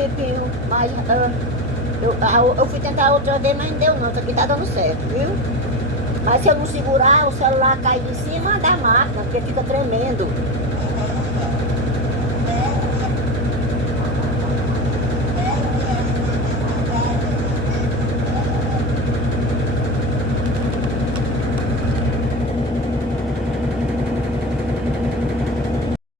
tempinho, mas eu fui tentar outra vez, mas não deu não, isso aqui tá dando certo, viu? Mas se eu não segurar, o celular cai de cima da máquina, porque fica tremendo.